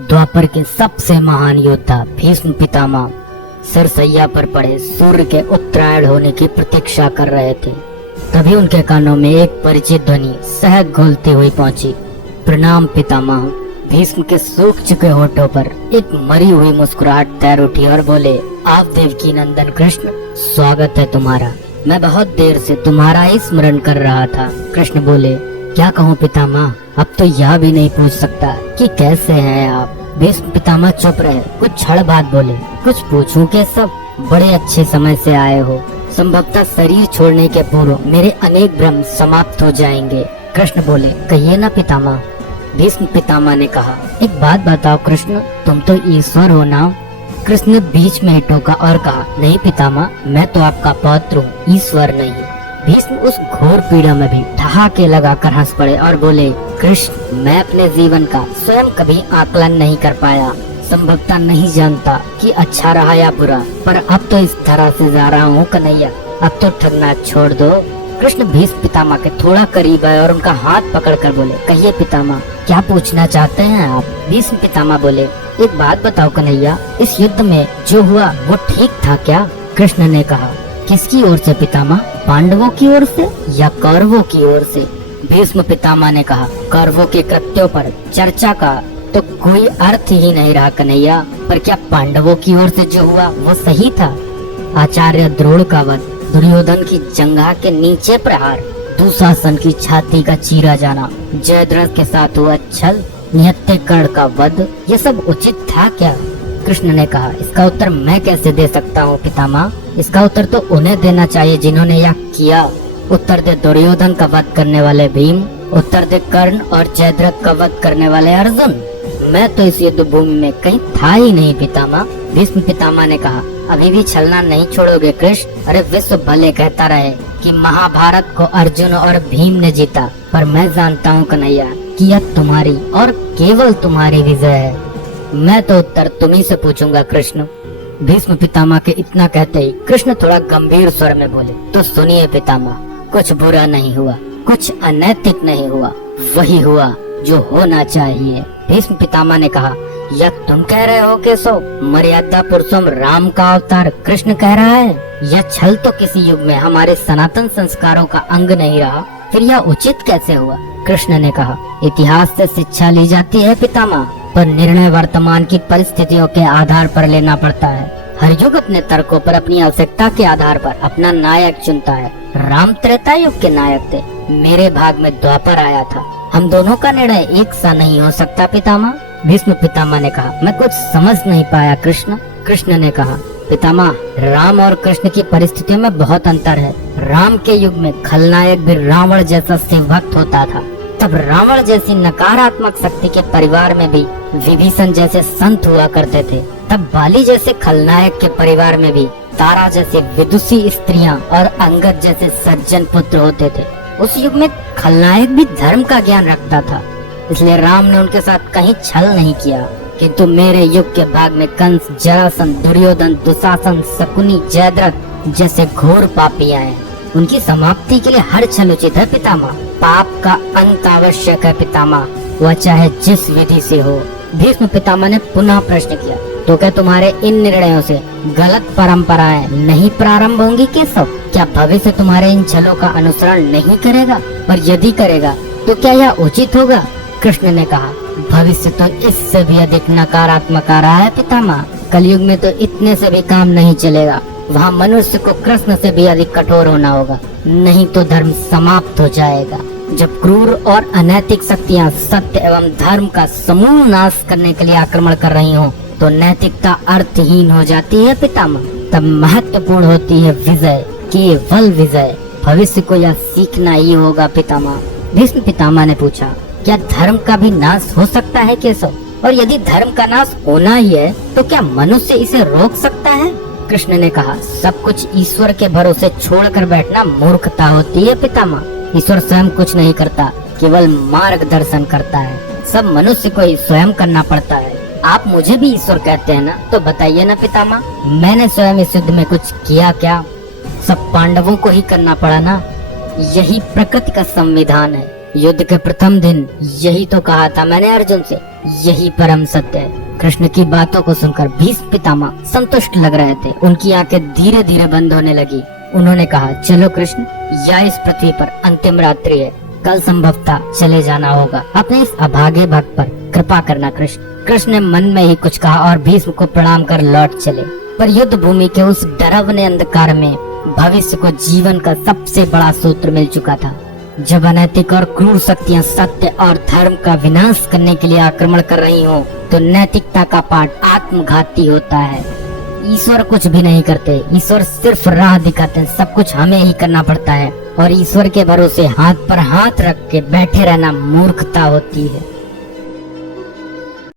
द्वापर के सबसे महान योद्धा भीष्म पितामह सरसैया पर पड़े सूर्य के उत्तरायण होने की प्रतीक्षा कर रहे थे। तभी उनके कानों में एक परिचित ध्वनि सहज घोलती हुई पहुंची। प्रणाम पितामह। भीष्म के सूख चुके होठों पर एक मरी हुई मुस्कुराहट तैर उठी और बोले, आप देवकी नंदन कृष्ण, स्वागत है तुम्हारा। मैं बहुत देर से तुम्हारा ही स्मरण कर रहा था। कृष्ण बोले, क्या कहूँ पितामह, अब तो यह भी नहीं पूछ सकता कि कैसे हैं आप। भीष्म पितामह चुप रहे, कुछ क्षण बाद बोले, कुछ पूछूं के सब बड़े अच्छे समय से आए हो। संभवतः शरीर छोड़ने के पूर्व मेरे अनेक भ्रम समाप्त हो जाएंगे। कृष्ण बोले, कहिए ना पितामह। भीष्म पितामह ने कहा, एक बात बताओ कृष्ण, तुम तो ईश्वर हो ना। कृष्ण ने बीच में ही टोका और कहा, नहीं पितामह, मैं तो आपका पौत्र हूँ, ईश्वर नहीं। भीष्म उस घोर पीड़ा में भी ठहाके लगाकर हंस पड़े और बोले, कृष्ण, मैं अपने जीवन का स्वयं कभी आकलन नहीं कर पाया। संभवतः नहीं जानता कि अच्छा रहा या बुरा, पर अब तो इस तरह से जा रहा हूँ कन्हैया, अब तो ठगना छोड़ दो। कृष्ण भीष्म पितामह के थोड़ा करीब आए और उनका हाथ पकड़कर बोले, कहिए पितामह, क्या पूछना चाहते हैं आप। भीष्म पितामह बोले, एक बात बताओ कन्हैया, इस युद्ध में जो हुआ वो ठीक था क्या। कृष्ण ने कहा, किसकी ओर से पितामह, पांडवों की ओर से या कौरवों की ओर से। भीष्म पितामह ने कहा, कौरवों के कृत्यों पर चर्चा का तो कोई अर्थ ही नहीं रहा कन्हैया, पर क्या पांडवों की ओर से जो हुआ वो सही था। आचार्य द्रोण का वध, दुर्योधन की जंघा के नीचे प्रहार, दुशासन की छाती का चीरा जाना, जयद्रथ के साथ हुआ छल, निहत्थे कर्ण का वध, ये सब उचित था क्या। कृष्ण ने कहा, इसका उत्तर मैं कैसे दे सकता हूँ पितामह, इसका उत्तर तो उन्हें देना चाहिए जिन्होंने यह किया। उत्तर दे दुर्योधन का वध करने वाले भीम, उत्तर दे कर्ण और जयद्रथ का वध करने वाले अर्जुन। मैं तो इस युद्ध भूमि में कहीं था ही नहीं पितामह। भीष्म पितामह ने कहा, अभी भी छलना नहीं छोड़ोगे कृष्ण। अरे विश्व भले कहता रहे कि महाभारत को अर्जुन और भीम ने जीता, पर मैं जानता हूँ कन्हैया कि यह तुम्हारी और केवल तुम्हारी विजय है। मैं तो उत्तर तुम्ही से पूछूंगा कृष्ण। भीष्म पितामह के इतना कहते ही कृष्ण थोड़ा गंभीर स्वर में बोले, तो सुनिए पितामह, कुछ बुरा नहीं हुआ, कुछ अनैतिक नहीं हुआ, वही हुआ जो होना चाहिए। भीष्म पितामह ने कहा, या तुम कह रहे हो कि सो मर्यादा पुरुषोत्तम राम का अवतार कृष्ण कह रहा है। यह छल तो किसी युग में हमारे सनातन संस्कारों का अंग नहीं रहा, फिर यह उचित कैसे हुआ। कृष्ण ने कहा, इतिहास से शिक्षा ली जाती है पितामह, पर निर्णय वर्तमान की परिस्थितियों के आधार पर लेना पड़ता है। हर युग अपने तर्कों पर, अपनी आवश्यकता के आधार पर अपना नायक चुनता है। राम त्रेता युग के नायक थे, मेरे भाग में द्वापर आया था। हम दोनों का निर्णय एक सा नहीं हो सकता पितामह। भीष्म पितामह ने कहा, मैं कुछ समझ नहीं पाया कृष्ण। कृष्ण ने कहा, पितामह, राम और कृष्ण की परिस्थितियों में बहुत अंतर है। राम के युग में खलनायक भी रावण जैसा शिव भक्त होता था, तब रावण जैसी नकारात्मक शक्ति के परिवार में भी विभीषण जैसे संत हुआ करते थे। तब बाली जैसे खलनायक के परिवार में भी तारा जैसे विदुषी स्त्रियां और अंगद जैसे सज्जन पुत्र होते थे। उस युग में खलनायक भी धर्म का ज्ञान रखता था, इसलिए राम ने उनके साथ कहीं छल नहीं किया। किंतु मेरे युग के भाग में कंस, जरासंध, दुर्योधन, दुशासन, शकुनी, जयद्रथ जैसे घोर पापी आए। उनकी समाप्ति के लिए हर छल उचित है पितामह। पाप का अंत आवश्यक है पितामह, वह चाहे जिस विधि से हो। भीष्म पितामह ने पुनः प्रश्न किया, तो क्या तुम्हारे इन निर्णयों से गलत परंपराएं नहीं प्रारंभ होंगी केशव। क्या भविष्य तुम्हारे इन छलों का अनुसरण नहीं करेगा, पर यदि करेगा तो क्या यह उचित होगा। कृष्ण ने कहा, भविष्य तो इससे भी अधिक नकारात्मक आ रहा है पितामह। कलयुग में तो इतने से भी काम नहीं चलेगा, वहाँ मनुष्य को कृष्ण से भी अधिक कठोर होना होगा, नहीं तो धर्म समाप्त हो जाएगा। जब क्रूर और अनैतिक शक्तियाँ सत्य एवं धर्म का समूल नाश करने के लिए आक्रमण कर रही हों, तो नैतिकता अर्थहीन हो जाती है पितामह। तब महत्वपूर्ण होती है विजय, केवल विजय। भविष्य को यह सीखना ही होगा पितामह। भीष्म पितामह ने पूछा, क्या धर्म का भी नाश हो सकता है केशव, और यदि धर्म का नाश होना ही है तो क्या मनुष्य इसे रोक सकता है। कृष्ण ने कहा, सब कुछ ईश्वर के भरोसे छोड़कर बैठना मूर्खता होती है पितामह। ईश्वर स्वयं कुछ नहीं करता, केवल मार्गदर्शन करता है। सब मनुष्य को ही स्वयं करना पड़ता है। आप मुझे भी ईश्वर कहते हैं ना, तो बताइए ना पितामह, मैंने स्वयं इस युद्ध में कुछ किया क्या। सब पांडवों को ही करना पड़ा ना, यही प्रकृति का संविधान है। युद्ध के प्रथम दिन यही तो कहा था मैंने अर्जुन से, यही परम सत्य है। कृष्ण की बातों को सुनकर भीष्म पितामह संतुष्ट लग रहे थे। उनकी आंखें धीरे धीरे बंद होने लगी। उन्होंने कहा, चलो कृष्ण, यह इस पृथ्वी पर अंतिम रात्रि है, कल संभवतः चले जाना होगा। अपने इस अभागे भक्त पर कृपा करना कृष्ण। कृष्ण ने मन में ही कुछ कहा और भीष्म को प्रणाम कर लौट चले। पर युद्ध भूमि के उस डरावने अंधकार में भविष्य को जीवन का सबसे बड़ा सूत्र मिल चुका था। जब अनैतिक और क्रूर शक्तियां सत्य और धर्म का विनाश करने के लिए आक्रमण कर रही हों, तो नैतिकता का पाठ आत्मघाती होता है। ईश्वर कुछ भी नहीं करते, ईश्वर सिर्फ राह दिखाते हैं। सब कुछ हमें ही करना पड़ता है और ईश्वर के भरोसे हाथ पर हाथ रख के बैठे रहना मूर्खता होती है।